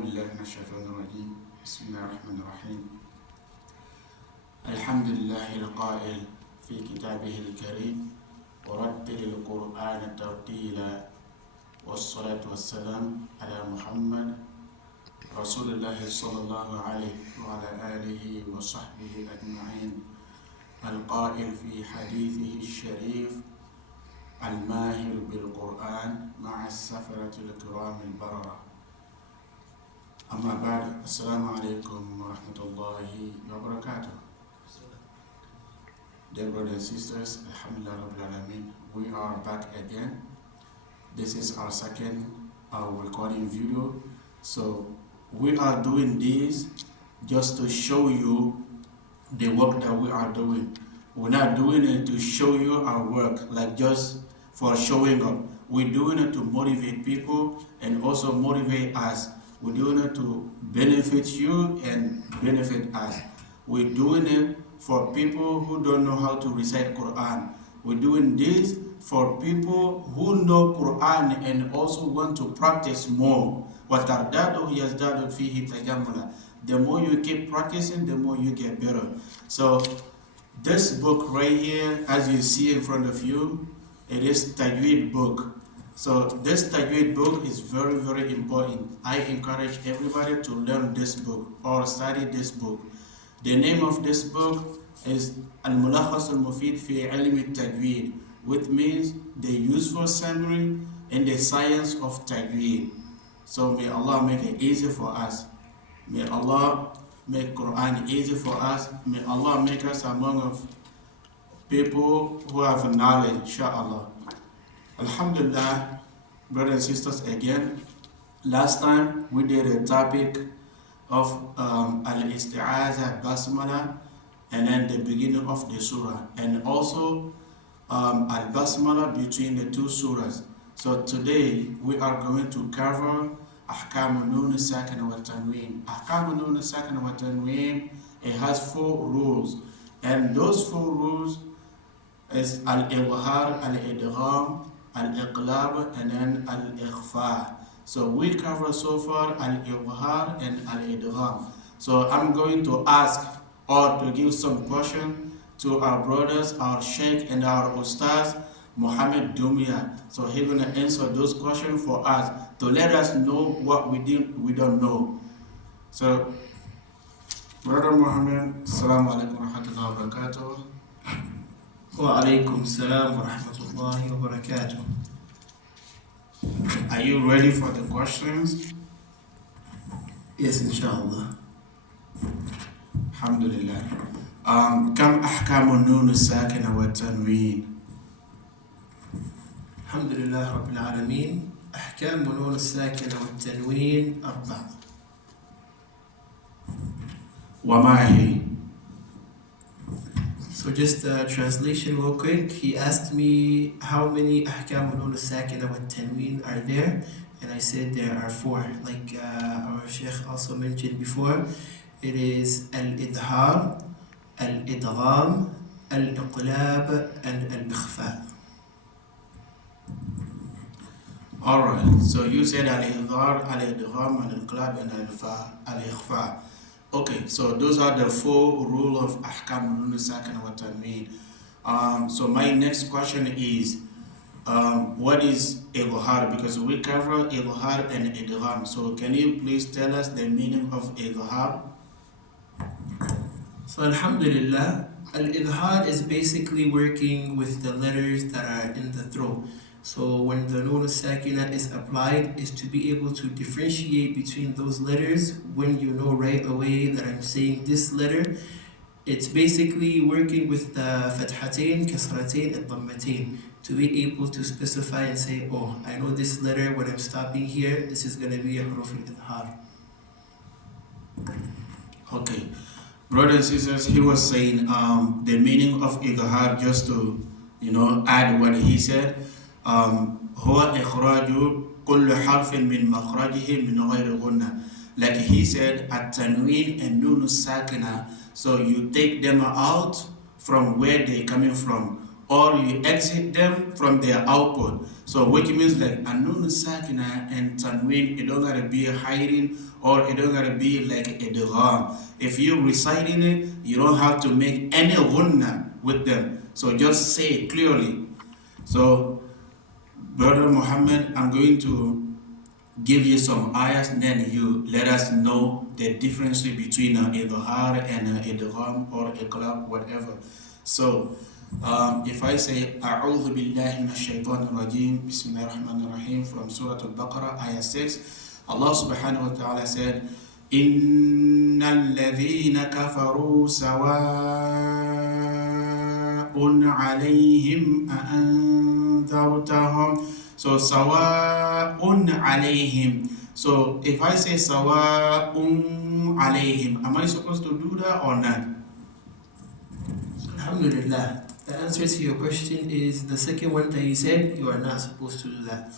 بالله من الشيطان الرجيم بسم الله الرحمن الرحيم الحمد لله القائل في كتابه الكريم ورتل القرآن ترتيلا والصلاة والسلام على محمد رسول الله صلى الله عليه وعلى آله وصحبه أجمعين القائل في حديثه الشريف الماهر بالقرآن مع السفرة الكرام البررة أما بعد السلام عليكم ورحمة الله وبركاته. Dear brothers and sisters, Alhamdulillah Rabbil Alameen, we are back again. This is our second recording video. So we are doing this just to show you the work that we are doing. We're not doing it to show you our work, like just for showing up. We're doing it to motivate people and also motivate us. We're doing it to benefit you and benefit us. We're doing it for people who don't know how to recite Quran. We're doing this for people who know Quran and also want to practice more. The more you keep practicing, the more you get better. So this book right here, as you see in front of you, it is Tajweed book. So this Tajweed book is very, very important. I encourage everybody to learn this book or study this book. The name of this book is الملخص المفيد في علم التجويد, which means the useful summary in the science of Tajweed. So may Allah make it easy for us. May Allah make Quran easy for us. May Allah make us among of people who have knowledge, inshallah. Alhamdulillah, brothers and sisters, again, last time we did a topic of al-isti'aza, basmala, and then the beginning of the surah, and also al-basmala between the two surahs. So today we are going to cover ahkam nun sakin wa tanween. Ahkam nun sakin wa tanween, it has 4 rules, and those 4 rules is al-ibhar, al-idgham, al-iqlab, and then al-ikhfa. So we cover so far al-ibhar and al-idgham. So I'm going to ask or to give some question to our brothers, our sheikh and our ustaz, Muhammad Dumia. So he's going to answer those questions for us to let us know what we don't know. So, Brother Muhammad, Assalamu alaikum wa rahmatullahi wa barakatuh. Wa alaikum salam wa rahmatullahi wa barakatuh. Are you ready for the questions? Yes, inshallah. Alhamdulillah. كم أحكام النون الساكنة والتنوين؟ الحمد لله رب العالمين. أحكام النون الساكنة والتنوين 4. وما هي؟ So just a translation real quick. He asked me how many ahkam al-nun al-sakina wa tanween are there, and I said there are 4. Like our sheikh also mentioned before, it is al-idhar, al-idgham, al-iqlab, and al-ikhfa. Alright, so you said al-idhar, al-idgham, al-iqlab, and al-ikhfa. Okay, so those are the 4 rules of ahkam nun sakin wa tanween. So my next question is, what is idhar? Because we cover idhar and idgham. So can you please tell us the meaning of idhar? So alhamdulillah, al-idhar is basically working with the letters that are in the throat. So when the nun sakina is applied, is to be able to differentiate between those letters when you know right away that I'm saying this letter. It's basically working with the fathatain, kasratain, and dhammatain to be able to specify and say, oh, I know this letter when I'm stopping here, this is going to be a huruf al-idhar. Okay, brothers and sisters, he was saying the meaning of idhar, just to add what he said. هو إخراج كل حرف من مخرجه من غير غنة. Like he said, التنوين and نون الساكنة. So you take them out from where they're coming from. or you exit them from their output. So which means like Anun Sakina and Tanween, it don't gotta be hiding or it don't gotta be like a idgham. If you're reciting it, you don't have to make any ghunna with them. So just say it clearly. So Brother Muhammad, I'm going to give you some ayahs, and then you let us know the difference between idhar and idgham or iqlab, whatever. So if I say A'udhu billahi minash shaitanir rajim, Bismillahir Rahmanir Rahim, from Surah Al-Baqarah, ayah 6, Allah subhanahu wa ta'ala said, Innal ladhina kafaru sawa'un alayhim a'anzartahum. So sawa'un alayhim. So if I say sawa'un alayhim, am I supposed to do that or not? Alhamdulillah. The answer to your question is the second one that you said, you are not supposed to do that.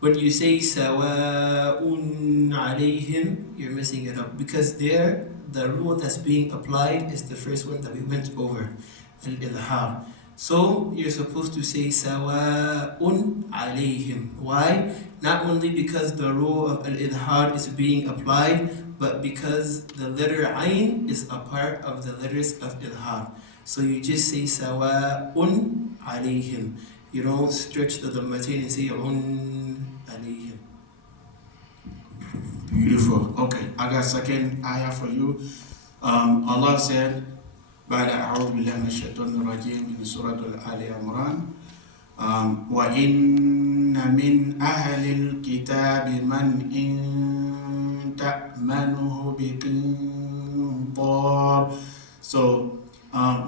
When you say sawa'un alayhim, you're messing it up because there, the rule that's being applied is the first one that we went over, al-idhar. So you're supposed to say sawa'un alayhim. Why? Not only because the rule of al-idhar is being applied, but because the letter ayn is a part of the letters of idhar. So you just say sawa'un alayhim. You don't stretch the dhammatain and say un alayhim. Beautiful. Okay, I got second ayah for you. Allah said, بعد أعوذ بالله من الشيطان الرجيم من سورة آل عمران وإن من أهل الكتاب من إن تأمنه بقنطار. So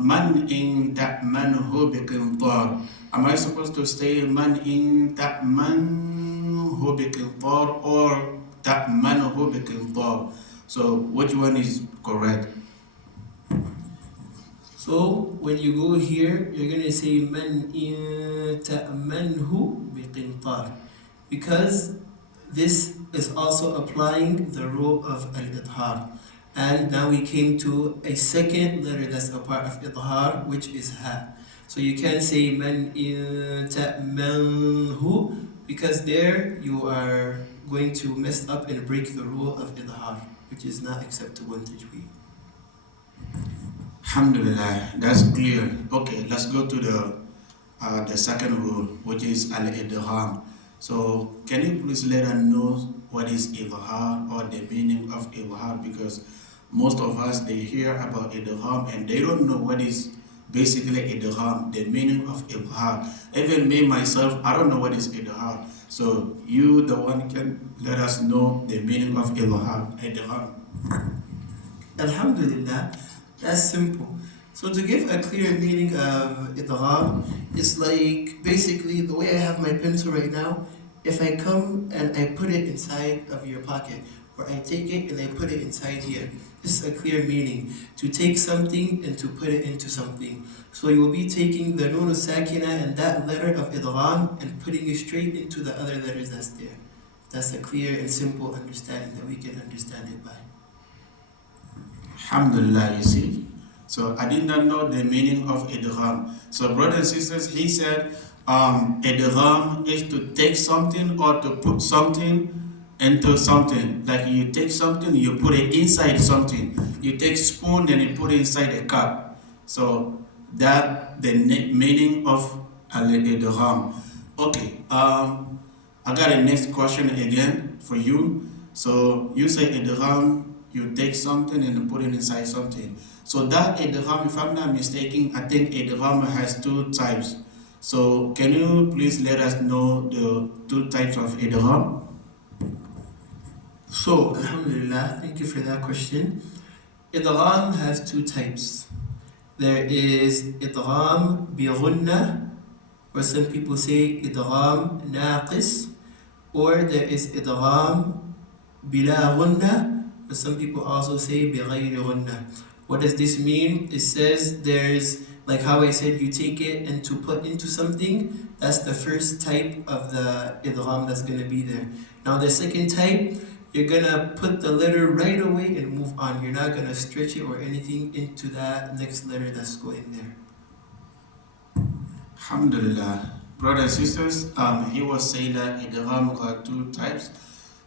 من إن تأمنه بقنطار. Am I supposed to say من إن تأمنه بقنطار or تأمنه بقنطار? So which one is correct? So when you go here, you're going to say man in ta'manhu biqintar, because this is also applying the rule of al-idhar. And now we came to a second letter that's a part of idhar, which is ha. So you can't say man in ta'manhu, because there you are going to mess up and break the rule of idhar, which is not acceptable in tajweed. Alhamdulillah, that's clear. Okay, let's go to the second rule, which is al-idgham. So can you please let us know what is idgham or the meaning of idgham? Because most of us, they hear about idgham and they don't know what is basically idgham, the meaning of idgham. Even me myself, I don't know what is idgham. So you, the one, can let us know the meaning of idgham. Alhamdulillah. That's simple. So to give a clear meaning of idgham, it's like basically the way I have my pencil right now. If I come and I put it inside of your pocket, or I take it and I put it inside here, this is a clear meaning. To take something and to put it into something. So you will be taking the nun sakina and that letter of idgham and putting it straight into the other letters that's there. That's a clear and simple understanding that we can understand it by. Alhamdulillah, you see. So I did not know the meaning of idgham. So brothers and sisters, he said idgham is to take something or to put something into something. Like you take something, you put it inside something. You take spoon and you put it inside a cup. So that the meaning of al-idgham. Okay, I got a next question again for you. So you say idgham, you take something and put it inside something. So that idgham, if I'm not mistaken, I think idgham has two types. So can you please let us know the two types of idgham? So, alhamdulillah, thank you for that question. Idgham has two types. There is idgham bi ghunna, or some people say idgham naqis, or there is idgham bila ghunna, but some people also say bighayri ghunna. What does this mean? It says there's, like how I said, you take it and to put into something. That's the first type of the idgham that's going to be there. Now the second type, you're going to put the letter right away and move on. You're not going to stretch it or anything into that next letter that's going there. Alhamdulillah. Brothers and sisters, he was saying that idgham got two types.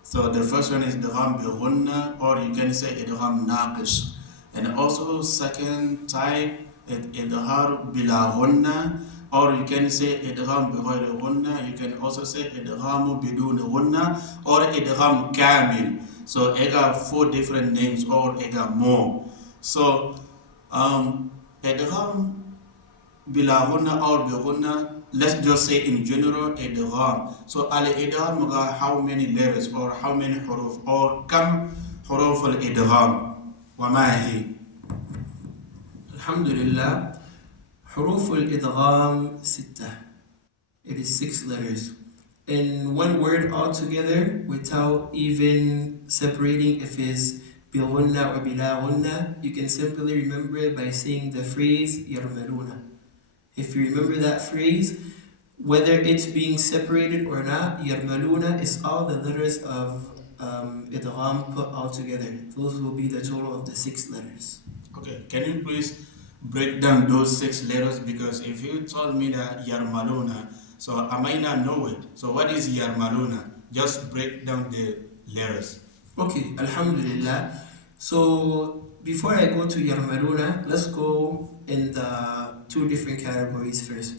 So the first one is idgham bi ghunna, or you can say idgham naqis. And also second type is idgham bila ghunna, or you can say idgham bi ghayri ghunna. You can also say idgham bidun ghunna or idgham kamil. So it got four different names, or it got more. So idgham bila ghunna or bi ghunna, let's just say in general idgham. So al idgham got how many letters or how many huruf or kam huruf al idgham wa ma hi. Alhamdulillah, حروف الإدغام ستة. It is 6 letters. In one word altogether, without even separating if it's بغنة or بلا غنة, you can simply remember it by saying the phrase يرملون. If you remember that phrase, whether it's being separated or not, يرملون is all the letters of idgham put all together. Those will be the total of the 6 letters. Okay, can you please break down those 6 letters? Because if you told me that yarmaluna, so I might not know it. So what is yarmaluna? Just break down the letters. Okay, Alhamdulillah. So before I go to yarmaluna, let's go in the 2 different categories first.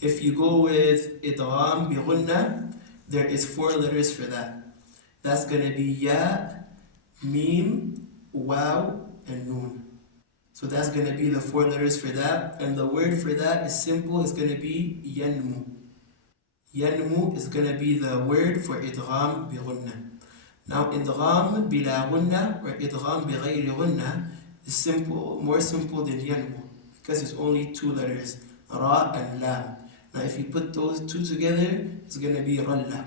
If you go with idgham bi ghunna, there is 4 letters for that. That's gonna be ya, mim, waw, and nun. So that's gonna be the 4 letters for that, and the word for that is simple. It's gonna be yanmu. Yanmu is gonna be the word for idgham bi ghunna. Now idgham bila ghunna or idgham bi ghayri ghunna is simple, more simple than yanmu, because it's only 2 letters, ra and lam. Now if you put those 2 together, it's gonna be ralla.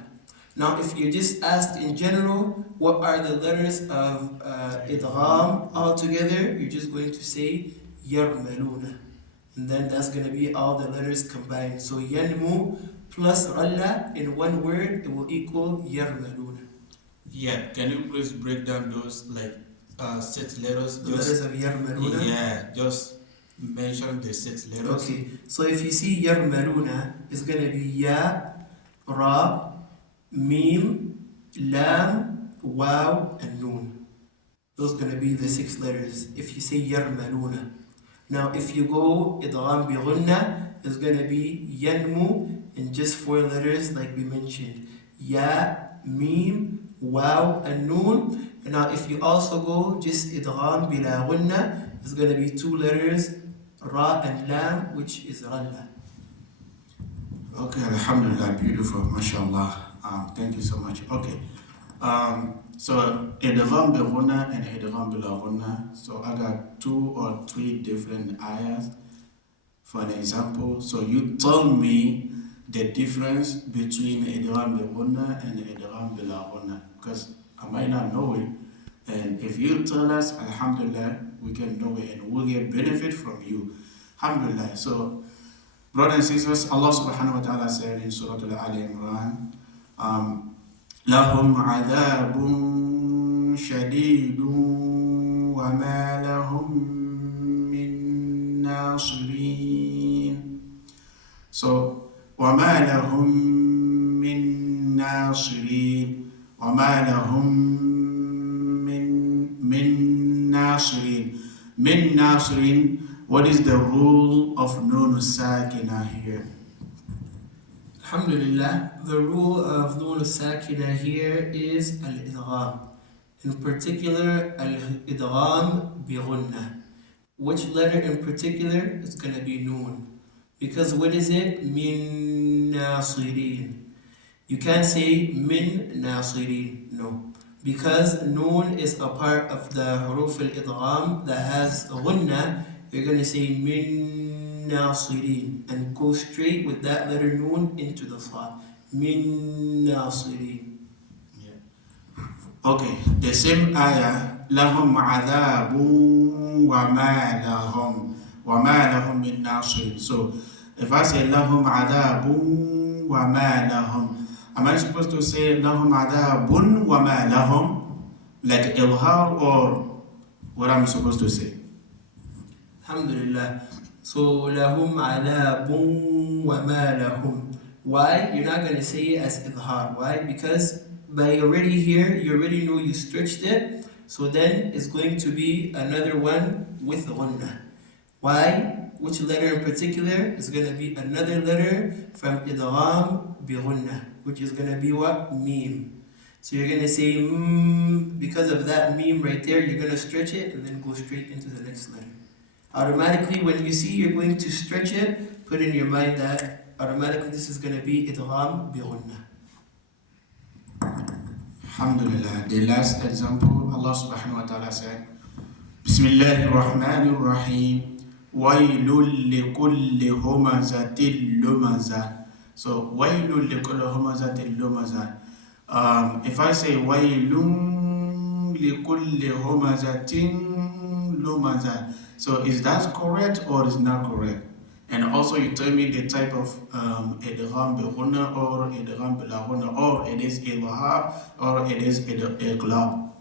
Now if you're just asked in general, what are the letters of idgham all together, you're just going to say yarmaluna. And then that's gonna be all the letters combined. So yanmu plus ralla in one word, it will equal yarmaluna. Yeah, can you please break down those 6 letters? The letters of yarmaluna? Yeah, just mention the 6 letters. Okay, so if you see yarmaluna, it's gonna be ya, ra, mim, lam, waw, and nun. Those are gonna be the 6 letters if you say yarmaluna. Now if you go idgham bi ghunna, it's gonna be yanmu in just 4 letters like we mentioned. Ya, mim, waw, and nun. And now if you also go just idgham bila ghunna, it's gonna be 2 letters, ra and lam, which is ralla. Okay, alhamdulillah, beautiful, mashallah. Thank you so much. Okay, so idgham bi ghunna and idgham bila ghunna. So I got 2 or 3 different ayahs. For an example, so you told me the difference between idgham bi ghunna and idgham bila ghunna, because I might not know it. And if you tell us, alhamdulillah, we can know it and we'll get benefit from you. Alhamdulillah. So, brothers and sisters, Allah subhanahu wa ta'ala said in Surah Al-Imran, لهم عذاب شديد وما لهم من ناصرين. So, وما لهم من ناصرين, وما لهم من ناصرين. Min nasirin, what is the rule of nun sakina here? Alhamdulillah, the rule of nun sakina here is al-idgham. In particular, al-idgham bi ghunna. Which letter in particular is going to be nun? Because what is it? Min nasirin. You can't say min nasirin, no. Because nun is a part of the huruf al-idgham that has ghunna, you're going to say min nasirin and go straight with that letter nun into the sa. Min nasirin. Yeah. Okay, the same ayah, lahum adhabun wa ma lahum min nasirin. So if I say lahum adhabun wa ma lahum, am I supposed to say lahum adhabun wa ma lahum, like ilhar, or what I'm supposed to say? Alhamdulillah. So lahum adhabun wa ma lahum. Why? You're not going to say it as idhar. Why? Because by already here, you already know you stretched it. So then it's going to be another one with ghunnah. Why? Which letter in particular is going to be another letter from idgham bi ghunnah, which is going to be what? Meme. So you're going to say because of that meme right there, you're going to stretch it and then go straight into the next letter. Automatically, when you see you're going to stretch it, put in your mind that automatically this is going to be idgham bi ghunnah. Alhamdulillah. The last example, Allah subhanahu wa ta'ala said, Bismillahir Rahmanir Rahim. Wailul likulli humazatil lumazah. So, wailul likulli humazatil lumazah. If I say wailun likulli humazatin lumazah, so is that correct or is not correct? And also you tell me the type of idgham bi ghunnah or idgham bila ghunnah, or it is idhar or it is iqlab.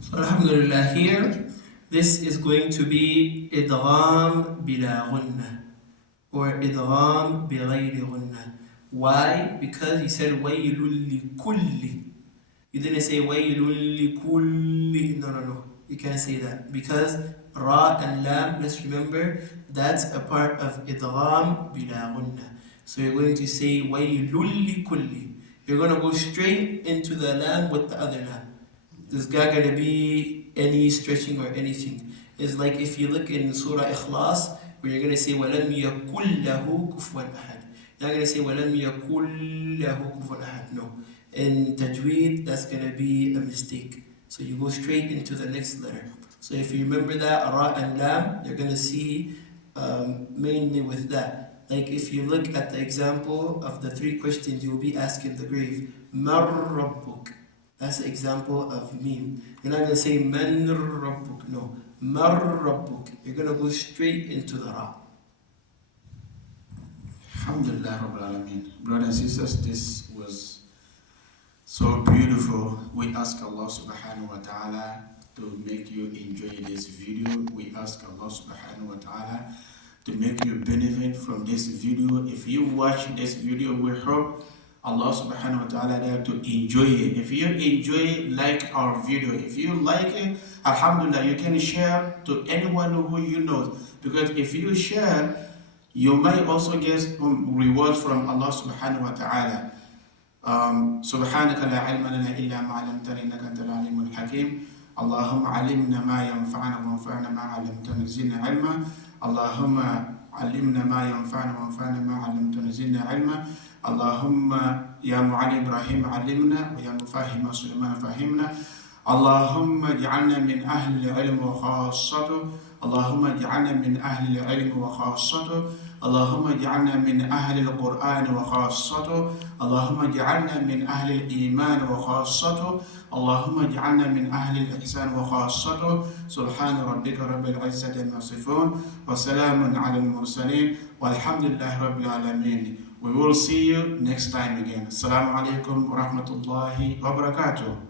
So alhamdulillah, here this is going to be idgham bila ghunnah or idgham bi ghayri ghunnah. Why? Because he said waylul li kulli. You didn't say waylul li kulli. No. You can't say that because ra and lam, let's remember, that's a part of idgham bila ghunnah. So you're going to say waylul li kulli. You're going to go straight into the lam with the other lam. There's not going to be any stretching or anything. It's like if you look in Surah Ikhlas, where you're going to say وَلَمْ يَكُلْ لَهُ كُفْوًا أَحَدٍ. You're not going to say وَلَمْ يَكُلْ لَهُ كُفْوًا أَحَدٍ. No. In Tajweed, that's going to be a mistake. So you go straight into the next letter. So if you remember that, ra and lam, you're going to see mainly with that. Like if you look at the example of the 3 questions you will be asked in the grave, مَنْ رَبُّكَ. That's the example of meme. You're not going to say man rabbuk. No. Mar rabbuk. You're going to go straight into the ra. Alhamdulillah Rabbil Alameen. Brothers and sisters, this was so beautiful. We ask Allah subhanahu wa ta'ala to make you enjoy this video. We ask Allah subhanahu wa ta'ala to make you benefit from this video. If you watch this video, we hope Allah subhanahu wa ta'ala there to enjoy it. If you enjoy it, like our video. If you like it, alhamdulillah, you can share to anyone who you know. Because if you share, you may also get rewards from Allah subhanahu wa ta'ala. سبحانك لا علم لنا إلا ما علمتنا إنك أنت العليم الحكيم. اللهم علمنا ما ينفعنا وانفعنا ما علمتنا زدنا علما. اللهم علمنا ما ينفعنا وانفعنا ما علمتنا زدنا علما. اللهم يا معلم إبراهيم علمنا ويا مفهم سليمان فهمنا. اللهم اجعلنا من أهل العلم وخاصته. اللهم اجعلنا من أهل العلم وخاصته. اللهم اجعلنا من أهل القرآن وخاصته. اللهم اجعلنا من أهل الإيمان وخاصته. اللهم اجعلنا من أهل الإحسان وخاصته. سبحان ربك رب العزة عما يصفون وسلام على المرسلين والحمد لله رب العالمين. We will see you next time again. Assalamu alaikum wa rahmatullahi wa barakatuh.